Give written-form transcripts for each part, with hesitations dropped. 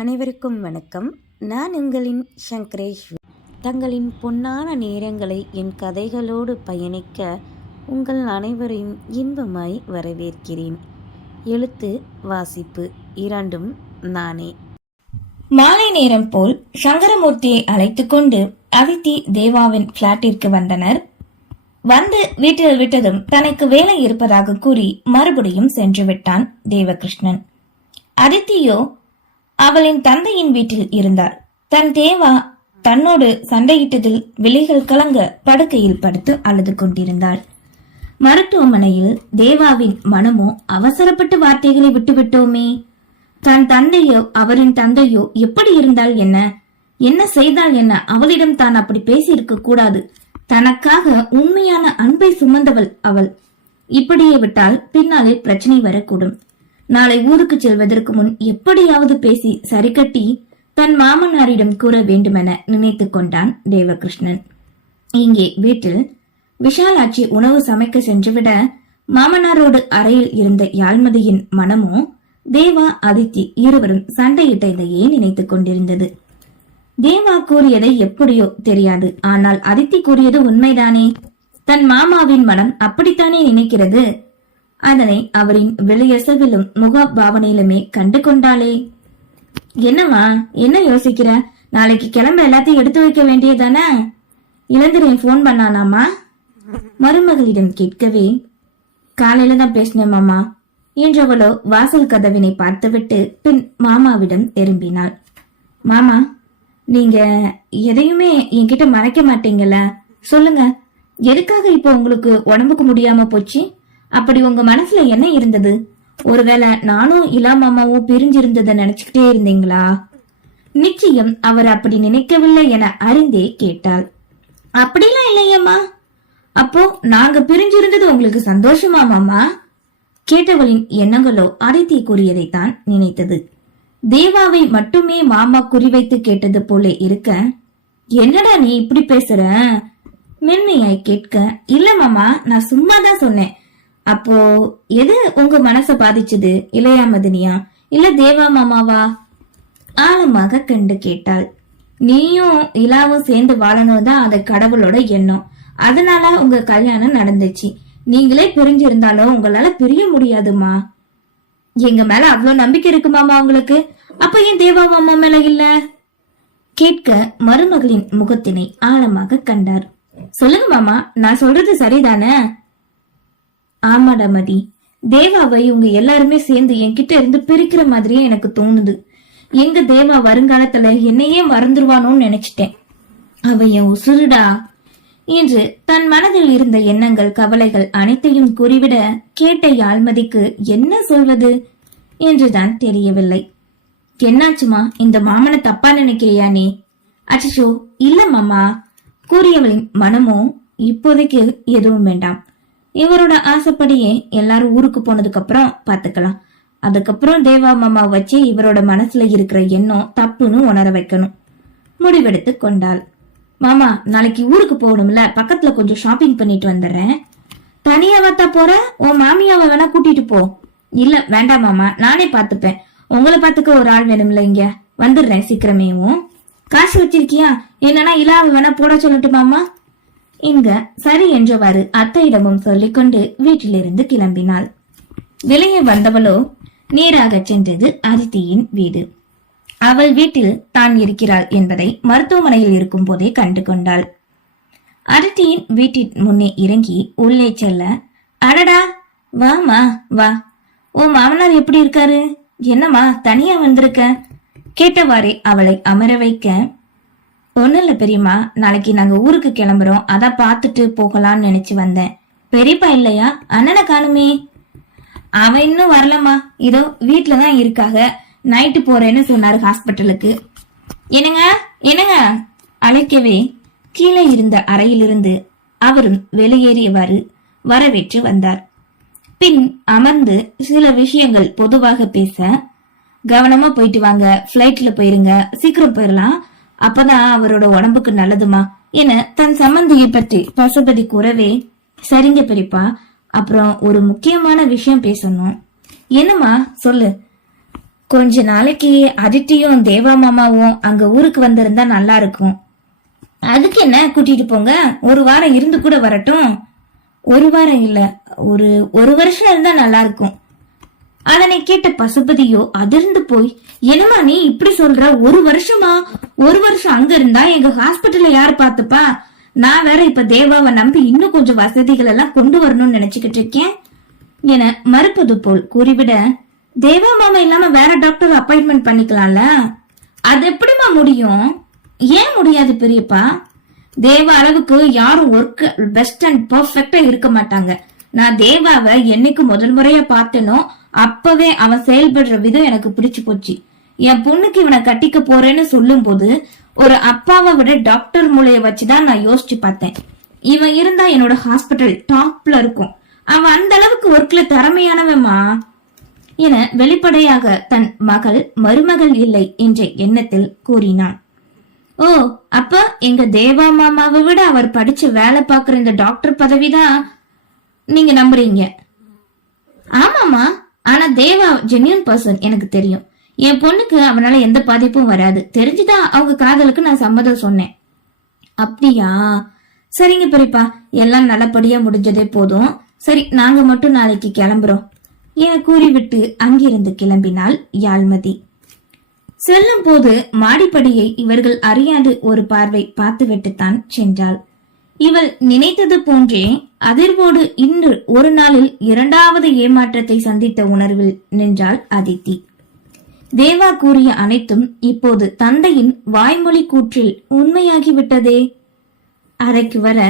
அனைவருக்கும் வணக்கம். நான் உங்களின் சங்கரேஷ். தங்களின் பொன்னான நேரங்களை என் கதைகளோடு பயணிக்க உங்கள் அனைவரையும் இன்பமாய் வரவேற்கிறேன். எழுத்து வாசிப்பு இரண்டும் நானே. மாலை நேரம் போல் சங்கரமூர்த்தியை அழைத்துக் கொண்டு அதித்தி தேவாவின் பிளாட்டிற்கு வந்தனர். வந்து வீட்டில் விட்டதும் தனக்கு வேலை இருப்பதாக கூறி மறுபடியும் சென்று விட்டான் தேவகிருஷ்ணன். அதித்தியோ அவளின் தந்தையின் வீட்டில் இருந்தார். தன் தேவா தன்னோடு சண்டையிட்டதில் விழிகள் கலங்க படுக்கையில் படுத்து அழுது கொண்டிருந்தாள். மருத்துவமனையில் தேவாவின் மனமோ அவசரப்பட்டு வார்த்தைகளை விட்டுவிட்டோமே, தன் தந்தையோ அவரின் தந்தையோ எப்படி இருந்தால் என்ன, என்ன செய்தால் என்ன, அவளிடம் தான் அப்படி பேசியிருக்க கூடாது. தனக்காக உண்மையான அன்பை சுமந்தவள் அவள். இப்படியே விட்டால் பின்னாலே பிரச்சனை வரக்கூடும். நாளை ஊருக்கு செல்வதற்கு முன் எப்படியாவது பேசி சரி கட்டி தன் மாமனாரிடம் கூற வேண்டுமென நினைத்துக் கொண்டான் தேவகிருஷ்ணன். இங்கே வீட்டில் விஷாலாட்சி உணவு சமைக்க சென்றுவிட மாமனாரோடு அறையில் இருந்த யாழ்மதியின் மனமோ தேவா அதித்தி இருவரும் சண்டையிட்டதையே நினைத்துக் கொண்டிருந்தது. தேவா கூறியதை எப்படியோ தெரியாது, ஆனால் அதித்தி கூறியது உண்மைதானே. தன் மாமாவின் மனம் அப்படித்தானே நினைக்கிறது. அதனை அவரின் வெளியசவிலும் முக பாவனையிலுமே கண்டு கொண்டாளே. என்னம்மா, என்ன யோசிக்கிற? நாளைக்கு கிளம்ப எல்லாத்தையும் எடுத்து வைக்க வேண்டியதானே? இளந்திரன் போன் பண்ணானாமா? மருமகளிடம் கேட்கவே, காலையில தான் பேசினேன் மாமா என்றவளோ வாசல் கதவினை பார்த்துவிட்டு பின் மாமாவிடம் திரும்பினாள். மாமா, நீங்க எதையுமே என்கிட்ட மறைக்க மாட்டீங்கல்ல, சொல்லுங்க. எதுக்காக இப்போ உங்களுக்கு உடம்புக்கு முடியாம போச்சு? அப்படி உங்க மனசுல என்ன இருந்தது? ஒருவேளை நானும் இலா மாமாவும் பிரிஞ்சிருந்ததை நினைச்சுக்கிட்டே இருந்தீங்களா? நிச்சயம் அவர் அப்படி நினைக்கவில்லை என அறிந்தே கேட்டாள். அப்படிலாம் இல்லையம்மா. அப்போ நாங்க பிரிஞ்சிருந்தது உங்களுக்கு சந்தோஷமா மாமா? கேட்டவளின் எண்ணங்களோ அதித்தி கூறியதைத்தான் நினைத்தது. தேவாவை மட்டுமே மாமா குறிவைத்து கேட்டது போல இருக்க, என்னடா நீ இப்படி பேசுற? மென்மையாய் கேட்க, இல்ல மாமா, நான் சும்மா தான் சொன்னேன். அப்போ எது உங்க மனச பாதிச்சது? இளையா மதினியா இல்ல தேவா மாமாவா? ஆழமாக கண்டு கேட்டாள். நீயும் இலாவும் சேர்ந்து வாழணும் தான் அது கடவுளோட எண்ணம். அதனால உங்க கல்யாணம் நடந்துச்சு. நீங்களே பிரிஞ்சிருந்தாலும் உங்களால பிரிய முடியாதுமா. எங்க மேல அவ்வளவு நம்பிக்கை இருக்கு மாமா உங்களுக்கு, அப்ப ஏன் தேவா மாமா மேல இல்ல? கேட்க மருமகளின் முகத்தினை ஆழமாக கண்டார். சொல்லுங்க மாமா, நான் சொல்றது சரிதானே? ஆமாடா மதி, தேவாவை இவங்க எல்லாருமே சேர்ந்து என்கிட்ட இருந்து பிரிக்கிற மாதிரியே எனக்கு தோணுது. எங்க தேவா வருங்காலத்துல என்னையே மறந்துருவானோன்னு நினைச்சிட்டேன். அவ என் உசுருடா என்று தன் மனதில் இருந்த எண்ணங்கள் கவலைகள் அனைத்தையும் கூறிவிட கேட்ட யாழ்மதிக்கு என்ன சொல்வது என்றுதான் தெரியவில்லை. என்னாச்சுமா, இந்த மாமனை தப்பா நினைக்கிறியா நீ? அச்சோ இல்ல மாமா. கூறியவளின் மனமோ இப்போதைக்கு எதுவும் வேண்டாம். இவரோட ஆசைப்படியே எல்லாரும் ஊருக்கு போனதுக்கு அப்புறம் பாத்துக்கலாம். அதுக்கப்புறம் தேவா மாமா வச்சு இவரோட மனசுல இருக்கிற எண்ணம் தப்புன்னு உணர வைக்கணும் முடிவெடுத்து கொண்டாள். மாமா, நாளைக்கு ஊருக்கு போகணும்ல, பக்கத்துல கொஞ்சம் ஷாப்பிங் பண்ணிட்டு வந்துடுறேன். தனியாவத்தா போற? உன் மாமியாவை வேணா கூட்டிட்டு போ. இல்ல வேண்டாம் மாமா, நானே பாத்துப்பேன். உங்களை பாத்துக்க ஒரு ஆள் வேணும்ல. இங்க வந்துடுறேன் சீக்கிரமேவும். காசு வச்சிருக்கியா? என்னன்னா இலாவை வேணா போட சொல்லட்டு மாமா. இங்க சரி என்றவாறு அத்தையிடமும் சொல்லிக்கொண்டு வீட்டிலிருந்து கிளம்பினாள். வெளியே வந்தவளோ நேராக சென்றது அதித்தியின் வீடு. அவள் வீட்டில் தான் இருக்கிறாள் என்பதை மருத்துவமனையில் இருக்கும் போதே கண்டு கொண்டாள். அதித்தியின் வீட்டின் முன்னே இறங்கி உள்ளே செல்ல, அடடா வாமா வா, உன் மாமனார் எப்படி இருக்காரு? என்னம்மா தனியா வந்திருக்க? கேட்டவாறே அவளை அமர வைக்க, ஒண்ணு இல்ல பெரியம்மா, நாளைக்கு நாங்க ஊருக்கு கிளம்புறோம், அதான் பாத்துட்டு போகலான்னு நினைச்சு வந்தேன். பெரியப்பா இல்லையா? அண்ணனை காணுமே. அவன் இன்னும் வரலம்மா, இதோ வீட்டுலதான் இருக்காக. நைட்டு போறேன்னு சொன்னாரு ஹாஸ்பிட்டலுக்கு. என்னங்க என்னங்க அழைக்கவே கீழே இருந்த அறையிலிருந்து அவரும் வெளியேறியவாறு வரவேற்று வந்தார். பின் அமர்ந்து சில விஷயங்கள் பொதுவாக பேச, கவனமா போயிட்டு வாங்க, பிளைட்ல போயிருங்க, சீக்கிரம் போயிடலாம், அப்பதான் அவரோட உடம்புக்கு நல்லதுமா என தன் சம்பந்தியை பற்றி பசுபதி கூறவே, சரிங்க பெரியப்பா, அப்புறம் ஒரு முக்கியமான விஷயம் பேசணும். என்னம்மா சொல்லு. கொஞ்ச நாளைக்கு அதித்தியும் தேவா மாமாவும் அங்க ஊருக்கு வந்திருந்தா நல்லா இருக்கும். அதுக்கு என்ன, கூட்டிட்டு போங்க, ஒரு வாரம் இருந்து கூட வரட்டும். ஒரு வாரம் இல்ல, ஒரு வருஷம் இருந்தா நல்லா இருக்கும். அதனை கேட்ட பசுபதியோ அதிர்ந்து போய், என்னமா நீ இப்படி சொல்ற? ஒரு வருஷமா? ஒரு வருஷம் அங்க இருந்தா எங்க ஹாஸ்பிட்டல்ல யாரு பாத்துப்பா? நான் வேற இப்ப தேவாவை நம்பி இன்னும் கொஞ்சம் வசதிகள் எல்லாம் கொண்டு வரணும்னு நினைச்சுக்கிட்டு இருக்கேன் என மறுப்பது போல் கூறிவிட, தேவா மாமா இல்லாம வேற டாக்டர் அப்பாயின்மெண்ட் பண்ணிக்கலாம்ல? அது எப்படிமா முடியும்? ஏன் முடியாது பெரியப்பா? தேவா அளவுக்கு யாரும் ஒர்க் பெஸ்ட் அண்ட் பர்ஃபெக்டா இருக்க மாட்டாங்க. நான் தேவாவை என்னைக்கு முதல் முறையா பார்த்தேனோ அப்பவே அவன் செயல்படுற விதம் எனக்கு பிடிச்சு போச்சு. என் பொண்ணுக்கு இவனை கட்டிக்க போறேன்னு சொல்லும் போது ஒரு அப்பாவை விட டாக்டர் மூளைய வச்சுதான் நான் யோசிச்சு பார்த்தேன். இவன் இருந்தா என்னோட ஹாஸ்பிட்டல் டாப்ல இருக்கும். அவன் அந்த அளவுக்கு ஒர்க்ல திறமையானவமா என வெளிப்படையாக தன் மகள் மருமகள் இல்லை என்ற எண்ணத்தில் கூறினான். ஓ, அப்ப எங்க தேவா மாமாவை விட அவர் படிச்சு வேலை பார்க்கிற இந்த டாக்டர் பதவிதான் நீங்க நம்புறீங்க? ஆமாமா, ஆனா தேவா ஜென்யூன் பர்சன் எனக்கு தெரியும். என் பொண்ணுக்கு அவனால எந்த பாதிப்பும் வராது. தெரிஞ்சுதான் அவங்க காதலுக்கு நான் சம்மதம் சொன்னேன். அப்படியா? சரிங்க பெரியப்பா, எல்லாம் நல்லபடியா முடிஞ்சதே போதும். சரி, நாங்க மட்டும் நாளைக்கு கிளம்புறோம் என கூறிவிட்டு அங்கிருந்து கிளம்பினாள் யாழ்மதி. செல்லும் போது மாடிப்படியை இவர்கள் அறியாது ஒரு பார்வை பார்த்துவிட்டுத்தான் சென்றாள். இவள் நினைத்தது போன்றே அதிர்வோடு இன்று ஒரு நாளில் இரண்டாவது ஏமாற்றத்தை சந்தித்த உணர்வில் நின்றாள் அதித்தி. தேவா கூறிய அனைத்தும் இப்போது தந்தையின் வாய்மொழி கூற்றில் உண்மையாகிவிட்டதே. அறைக்கு வர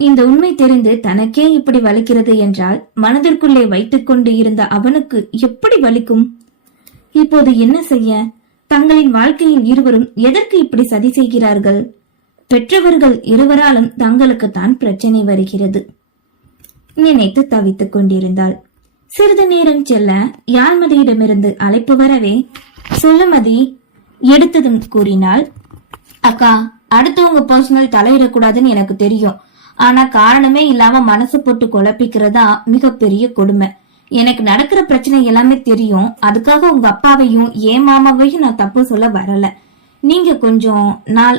இந்த உண்மை தெரிந்து தனக்கே இப்படி வலிக்கிறது என்றால் மனதிற்குள்ளே வைத்துக் கொண்டு இருந்த அவனுக்கு எப்படி வலிக்கும்? இப்போது என்ன செய்ய? தங்களின் வாழ்க்கையில் இருவரும் எதற்கு இப்படி சதி செய்கிறார்கள்? பெற்றவர்கள் இருவராலும் தங்களுக்குத்தான் பிரச்சனை வருகிறது நினைத்து தவித்துக் கொண்டிருந்தாள். சிறிது நேரம் செல்ல யாழ்மதியிடமிருந்து அழைப்பு வரவே, சொல்லுமதி எடுத்ததும் கூறினாள். அக்கா, அடுத்தவங்க பர்சனல் தலையிடக்கூடாதுன்னு எனக்கு தெரியும். ஆனா காரணமே இல்லாம மனசு போட்டு குழப்பிக்கிறதா மிகப்பெரிய கொடுமை. எனக்கு நடக்கிற பிரச்சனை எல்லாமே தெரியும். அதுக்காக உங்க அப்பாவையும் என் மாமாவையும் நான் தப்பு சொல்ல வரல. நீங்க கொஞ்சம் நாள்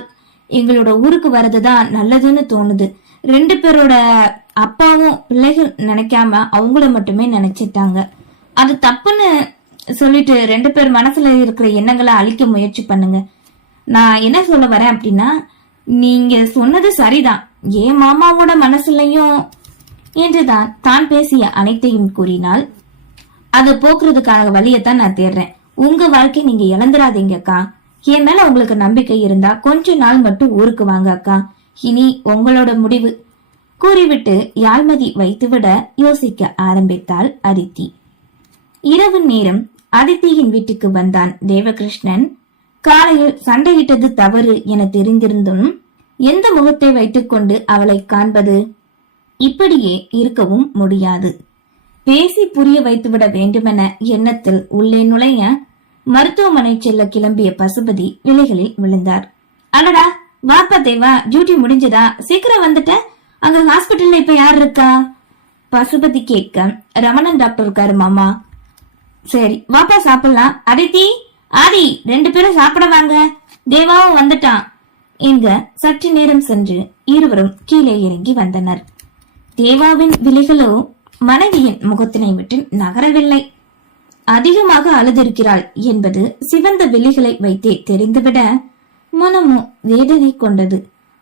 எங்களோட ஊருக்கு வர்றதுதான் நல்லதுன்னு தோணுது. 2 பேரோட அப்பாவும் பிள்ளைகள் நினைக்காம அவங்கள மட்டுமே நினைச்சிட்டாங்க. அது தப்புன்னு சொல்லிட்டு 2 பேர் மனசுல இருக்கிற எண்ணங்களை அழிக்க முயற்சி பண்ணுங்க. நான் என்ன சொல்ல வரேன் அப்படின்னா, நீங்க சொன்னது சரிதான், ஏன் மாமாவோட மனசுலயும் என்றுதான் தான் பேசிய அனைத்தையும் கூறினாள். அதை போக்குறதுக்கான வழியத்தான் நான் தேடுறேன். உங்க வாழ்க்கை நீங்க இழந்துடாதீங்க அக்கா. என் மேல உங்களுக்கு நம்பிக்கை இருந்தா கொஞ்ச நாள் மட்டும் ஊருக்கு வாங்க அக்கா. இனி உங்களோட முடிவு கூறிவிட்டு யாழ்மதி வைத்துவிட யோசிக்க ஆரம்பித்தாள் அதித்தி. இரவு நேரம் அதித்தியின் வீட்டுக்கு வந்தான் தேவகிருஷ்ணன். காலையில் சண்டையிட்டது தவறு என தெரிந்திருந்தும் எந்த முகத்தை வைத்துக்கொண்டு அவளை காண்பது? இப்படியே இருக்கவும் முடியாது. பேசி புரிய வைத்துவிட வேண்டுமென எண்ணத்தில் உள்ளே நுழைய மருத்துவமனை செல்ல கிளம்பிய பசுபதி விலைகளில் விழுந்தார். அடடா, வாப்பா தேவா, டியூட்டி முடிஞ்சதா? சீக்கிரம் வந்துட்ட. அங்க ஹாஸ்பிட்டல்ல இப்ப யார் இருக்கா? பசுபதி கேட்க, ரமணன் டாக்டர் இருக்காரு மாமா. சரி வாப்பா, சாப்பிடலாம். அதித்தி, ஆதி, 2 பேரும் சாப்பிட வாங்க. தேவாவும் வந்துட்டான். இங்க சற்று நேரம் சென்று இருவரும் கீழே இறங்கி வந்தனர். தேவாவின் விழிகளோ மனைவியின் முகத்தினை விட்டு நகரவில்லை. அதிகமாக அழுதிருக்கிறாள் என்பது சிவந்த விழிகளை வைத்தே தெரிந்துவிட மனமோ வேதனை கொண்டது.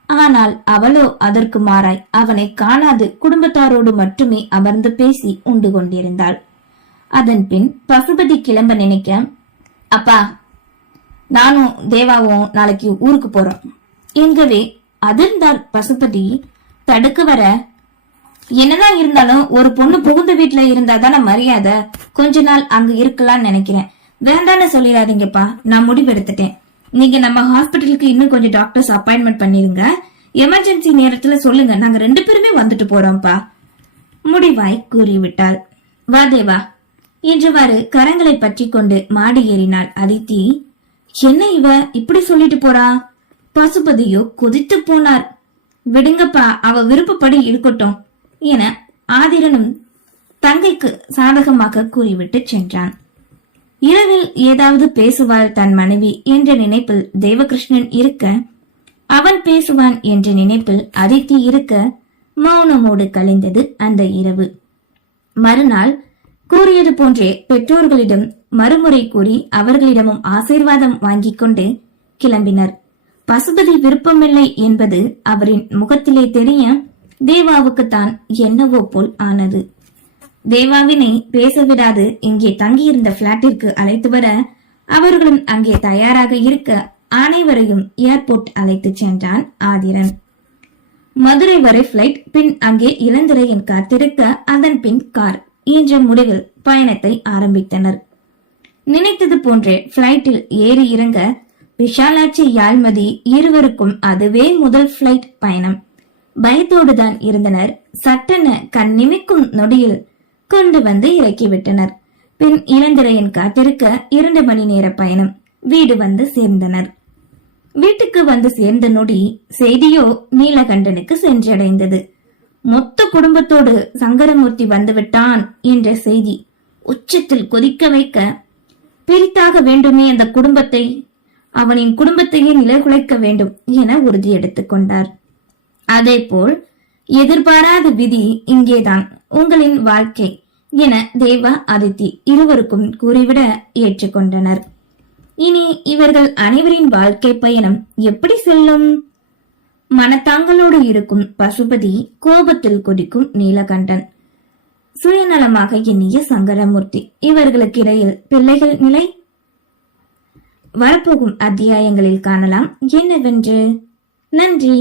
ஆனால் அவளோ அதற்கு மாறாய் அவனை காணாது குடும்பத்தாரோடு மட்டுமே அமர்ந்து பேசி உண்டு கொண்டிருந்தாள். அதன் பின் பசுபதி கிளம்ப நினைக்க, அப்பா, நானும் தேவாவும் நாளைக்கு ஊருக்கு போறோம் என்கவே அதிர்ந்தார் பசுபதி. தடுக்க வர, என்னதான் இருந்தாலும் ஒரு பொண்ணு புகுந்த வீட்டுல இருந்தா தானே மரியாதை. கொஞ்ச நாள் அங்க இருக்கலாம்னு நினைக்கிறேன். வேண்டான்னு சொல்லிடாதீங்கப்பா, நான் முடிவெடுத்துட்டேன். நீங்க நம்ம ஹாஸ்பிட்டலுக்கு இன்னும் கொஞ்சம் டாக்டர்ஸ் அப்பாயின்மெண்ட் பண்ணிருங்க. எமர்ஜென்சி நேரத்துல சொல்லுங்க, நாங்க 2 பேருமே வந்துட்டு போறோம்ப்பா முடிவாய் கூறிவிட்டாள். வா தேவா என்றவாறு கரங்களை பற்றி கொண்டு மாடி ஏறினாள் அதித்தி. என்ன இவ இப்படி சொல்லிட்டு போறா? பசுபதியோ கொதித்து போனார். விடுங்கப்பா, அவ விருப்பப்படி இருக்கட்டும் என ஆதிரனும் தங்கைக்கு சாதகமாக கூறிவிட்டு சென்றான். இரவில் ஏதாவது பேசுவாள் தன் மனைவி என்ற நினைப்பில் தேவகிருஷ்ணன் இருக்க, அவன் பேசுவான் என்ற நினைப்பில் அதித்தி இருக்க, மௌனமோடு கழிந்தது அந்த இரவு. மறுநாள் கூறியது போன்றே பெற்றோர்களிடம் மறுமுறை கூறி அவர்களிடமும் ஆசீர்வாதம் வாங்கிக் கொண்டு கிளம்பினர். பசுபதி விருப்பமில்லை என்பது அவரின் முகத்திலே தெரிய தேவாவுக்குத்தான் என்னவோ போல் ஆனது. தேவாவினை பேசவிடாது இங்கே தங்கியிருந்த பிளாட்டிற்கு அழைத்து வர அவர்களும் அங்கே தயாராக இருக்க அனைவரையும் ஏர்போர்ட் அழைத்து சென்றான் ஆதிரன். மதுரை வரை பிளைட், பின் அங்கே இளந்திரையின் காத்திருக்க, அதன் பின் கார் என்ற முடிவில் பயணத்தை ஆரம்பித்தனர். நினைத்தது போன்றே பிளைட்டில் ஏறி இறங்க விஷாலாட்சி, யாழ்மதி இருவருக்கும் அதுவே முதல் பிளைட் பயணம். பயத்தோடுதான் இருந்தனர். சட்டென கண் நிமிக்கும் நொடியில் கொண்டு வந்து இறக்கிவிட்டனர். பின் இளந்திரையின் காத்திருக்க 2 மணி நேர பயணம். வீடு வந்து சேர்ந்தனர். வீட்டுக்கு வந்து சேர்ந்த நொடி செய்தியோ நீலகண்டனுக்கு சென்றடைந்தது. மொத்த குடும்பத்தோடு சங்கரமூர்த்தி வந்துவிட்டான் என்ற செய்தி உச்சத்தில் கொதிக்க வைக்க, பிரித்தாக வேண்டுமே அந்த குடும்பத்தை, அவனின் குடும்பத்தையே நிலைகுலைக்க வேண்டும் என உறுதி எடுத்துக் கொண்டார். அதேபோல் எதிர்பாராத விதி இங்கேதான் உங்களின் வாழ்க்கை என தேவா, அதித்தி இருவருக்கும் கூறிவிட ஏற்றுக்கொண்டனர். இனி இவர்கள் அனைவரின் வாழ்க்கை பயணம் எப்படி செல்லும்? மனத்தாங்களோடு இருக்கும் பசுபதி, கோபத்தில் கொதிக்கும் நீலகண்டன், சுயநலமாக எண்ணிய சங்கரமூர்த்தி, இவர்களுக்கு இடையில் பிள்ளைகள் நிலை வரப்போகும் அத்தியாயங்களில் காணலாம் என்னவென்று. நன்றி.